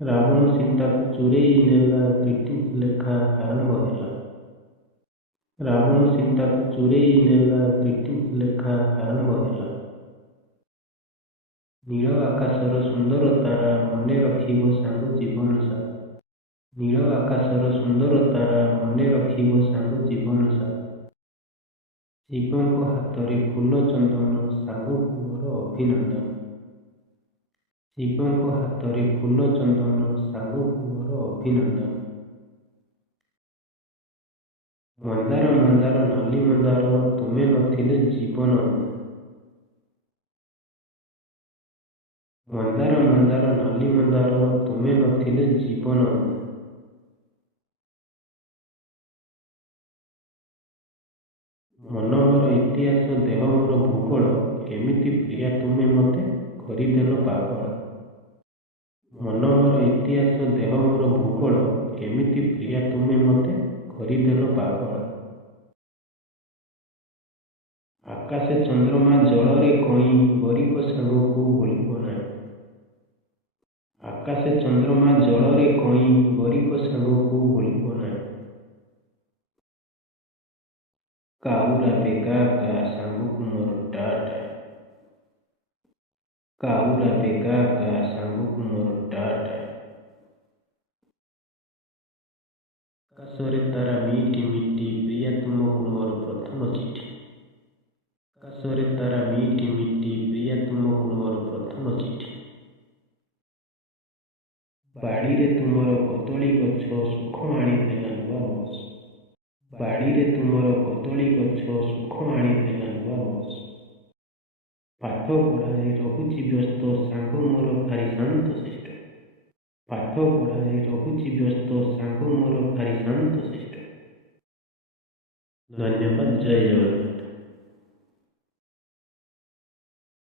ରାବଣ ସୀତାକୁ ଚୋରେଇ ନେଲା ବ୍ରିଟିଶ ଲେଖା ଆରମ୍ଭ ହେଲା। ରାବଣ ସୀତାକୁ ଚୋରେଇ ନେଲା ବ୍ରିଟିଶ ଲେଖା ଆରମ୍ଭ ହେଲା। ନୀଳ ଆକାଶର ସୁନ୍ଦର ତାରା ମନେ ରଖିବ ସାଙ୍ଗ ଜୀବନ ସାରା। ନୀଳ ଆକାଶର ସୁନ୍ଦର ତାରା ମନେ ରଖିବ ସାଙ୍ଗ ଜୀବନ ସାରା। ଶିବଙ୍କ ହାତରେ ଫୁଲ ଚନ୍ଦନ ସାଙ୍ଗକୁ ମୋର ଅଭିନନ୍ଦନ। ଶିବଙ୍କ ହାତରେ ଫୁଲ ଚନ୍ଦନ ସାଙ୍ଗକୁ ମୋର ଅଭିନନ୍ଦନ। ମନ୍ଦାର ମନ୍ଦାର ନାଲି ମନ୍ଦାର ତୁମେ ନଥିଲେ ଜୀବନ। ମନ୍ଦାର ମନ୍ଦାର ନାଲି ମନ୍ଦାର ତୁମେ ନଥିଲେ ଜୀବନ। ମନ ମୋର ଇତିହାସ ଦେହ ମୋର ଭୂଗୋଳ କେମିତି ପ୍ରିୟା ତୁମେ ମୋତେ କରିଦେଲ ପାଗଳ। ମନ ମୋର ଇତିହାସ ଦେହ ମୋର ଭୂଗୋଳ କେମିତି ପ୍ରିୟା ତୁମେ ମୋତେ କରିଦେଲ ପାଗଳ। ଆକାଶେ ଚନ୍ଦ୍ରମା ଜଳରେ କଇଁ ଗରିବ ସାଙ୍ଗକୁ ଭୁଲିବ ନାହିଁ। ଆକାଶେ ଚନ୍ଦ୍ରମା ଜଳରେ କଇଁ ଗରିବ ସାଙ୍ଗକୁ ଭୁଲିବ ନାହିଁ। କାଉରା ବେଗା ଗା ସାଙ୍ଗକୁ ମୋର ଟାଟା। କାଉରା ବେଗା ଗା ସାଙ୍ଗକୁ ମୋର ଟାଟା। ଆକାଶରେ ତାରା ମିଟି ମିଟି ପ୍ରିୟା ତୁମକୁ ମୋର ପ୍ରଥମ ଚିଠି। ଆକାଶରେ ତାରା ମିଟି ମିଟି ପ୍ରିୟା ତୁମକୁ ମୋର ପ୍ରଥମ ଚିଠି। ବାଡ଼ିରେ ତୁମର କଦଳୀ ଗଛ ସୁଖ ଆଣିଦେଲା ନୂଆ ବର୍ଷ। ବାଡ଼ିରେ ତୁମର କଦଳୀ ଗଛ ସୁଖ ଆଣିଦେଲା ନୂଆ ବର୍ଷ। ପାଠ ପଢ଼ାରେ ରହୁଛି ବ୍ୟସ୍ତ ସାଙ୍ଗ ମୋର ଭାରି ଶାନ୍ତ ଶିଷ୍ଟ। ପାଠ ପଢ଼ାରେ ରହୁଛି ବ୍ୟସ୍ତ ସାଙ୍ଗ ମୋର ଭାରି ଶାନ୍ତ ଶିଷ୍ଟ। ଧନ୍ୟବାଦ। ଜୟ ଜଗନ୍ନାଥ।